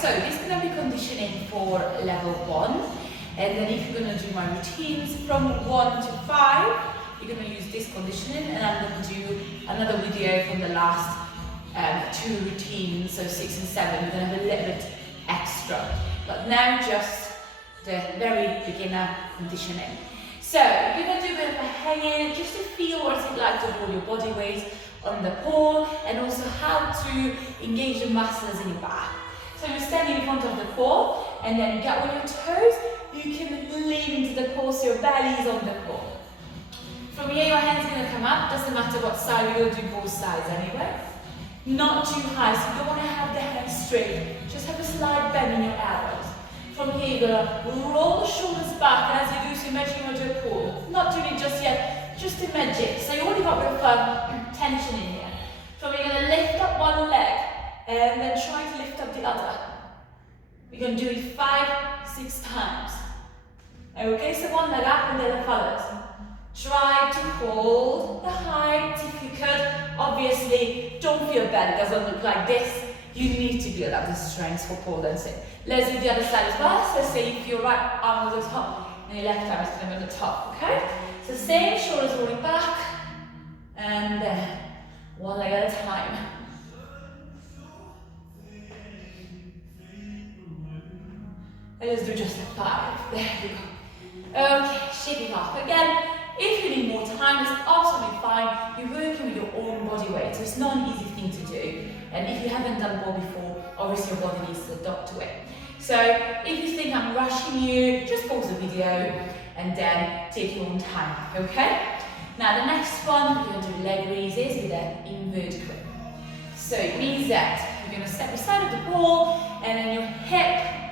so this is going to be conditioning for level 1. And then if you're going to do my routines from 1 to 5, you're going to use this conditioning, and I'm going to do another video from the last 2 routines, so 6 and 7. You're going to have a little bit extra. But now just the very beginner conditioning. So you're going to do a bit of a hanging, just to feel what it's like to hold your body weight on the pole, and also how to engage the muscles in your back. So you're standing in front of the pole, and then you get on your toes, you can lean into the pole so your belly is on the pole. From here your hands are going to come up, doesn't matter what side, you're going to do both sides anyway. Not too high, so you don't want to have the hands straight, just have a slight bend in your elbows. From here you're going to roll the shoulders back, and as you do so imagine you're going to a pool. Not doing it just yet, just imagine. So you already got a bit of tension in here. From here you're going to lift up one leg, and then try to lift up the other. We're going to do it 5, 6 times. Okay, so one leg up and then the others. Try to hold the height if you could. Obviously, don't feel bad, it doesn't look like this. You need to build up the strength for pole dancing. Let's do the other side as well. So say if your right arm is on top and your left arm is going to be on the top, okay? So same, shoulders rolling back, and then one leg at a time. And let's do just a 5. There we go. Okay, shake it off again. If you need more time, it's absolutely fine. You're working with your own body weight, so it's not an easy thing to do. And if you haven't done pole before, obviously your body needs to adapt to it. So if you think I'm rushing you, just pause the video and then take your own time, okay? Now the next one, we're going to do leg raises with an invert grip. So it means that you're going to step beside of the pole, and then your hip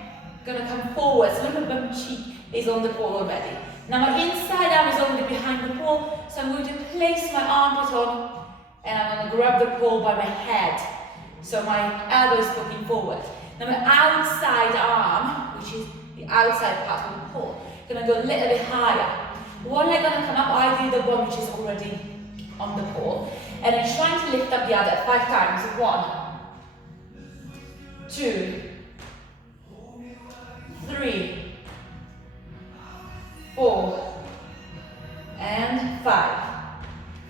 going to come forward, so your bum cheek is on the pole already. Now my inside arm is already behind the pole, so I'm going to place my armpit on, and I'm going to grab the pole by my head. So my elbow is poking forward. Now my outside arm, which is the outside part of the pole, is going to go a little bit higher. One leg going to come up, I do the one which is already on the pole, and then trying to lift up the other 5 times. 1, 2, 3, 4, and 5.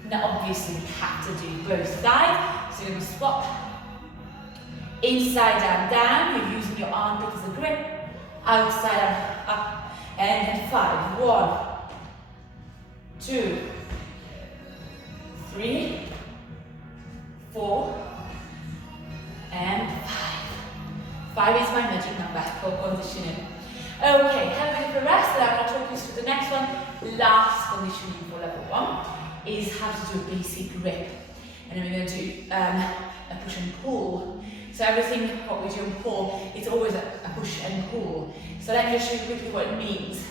Now obviously we have to do both sides, so you're going to swap inside and down, you're using your armpit as a grip, outside and up, and then 5. 1, 2, 3, 4, and 5. 5 is my magic number for conditioning. Okay, have a bit of a rest, and I'm going to talk you through the next one. Last conditioning for level 1 is how to do a basic grip. And then we're going to do a push and pull. So everything what we do in pole, it's always a push and pull. So let me just show you quickly what it means.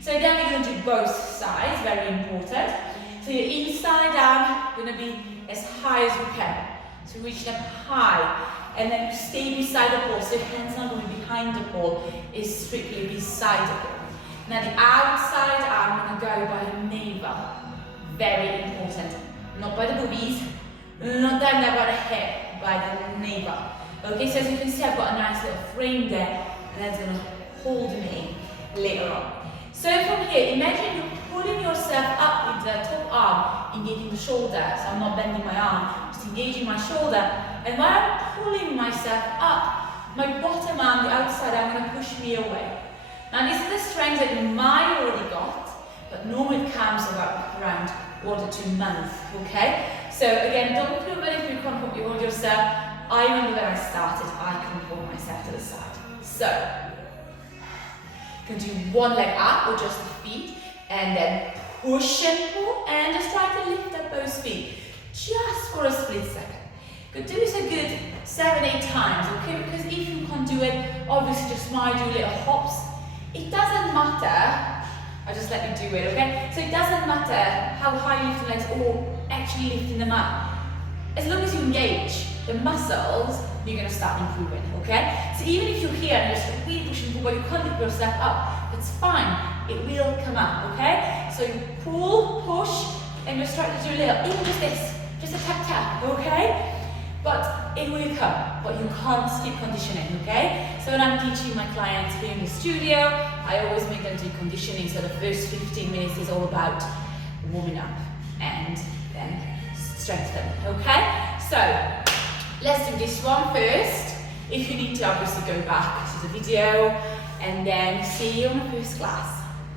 So again, we're going to do both sides, very important. So your inside arm is going to be as high as you can. So reach up high, and then you stay beside the pole. So your hands not going behind the pole, it's strictly beside the pole. Now the outside arm, I'm going to go by the navel. Very important. Not by the boobies, not down there by the hip, by the navel. Okay, so as you can see, I've got a nice little frame there, and that's going to hold me later on. So from here, imagine you're pulling yourself up with the top arm, engaging the shoulder. So I'm not bending my arm, just engaging my shoulder. And while I'm pulling myself up, my bottom arm, the outside arm, going to push me away. Now this is the strength that you might already got, but normally it comes around 1 to 2 months, okay? So again, don't feel bad if you can't hold yourself. I remember when I started, I couldn't hold myself to the side. So, you can do one leg up with just the feet, and then push and pull, and just try to lift up both feet, just for a split second. Could do this a good 7, 8 times, okay? Because if you can't do it, obviously just might do little hops. It doesn't matter. I'll just let you do it, okay? So it doesn't matter how high you lift the legs or actually lifting them up. As long as you engage the muscles, you're going to start improving, okay? So even if you're here and you're just really pushing forward, you can't lift yourself up, that's fine. It will come up, okay? So you pull, push, and you're starting to do a little, even just this, just a tap tap, okay? But it will come, but you can't skip conditioning, okay? So when I'm teaching my clients here in the studio, I always make them do conditioning. So the first 15 minutes is all about warming up and then strengthen, okay? So let's do this one first. If you need to, obviously go back to the video and then see you on the first class.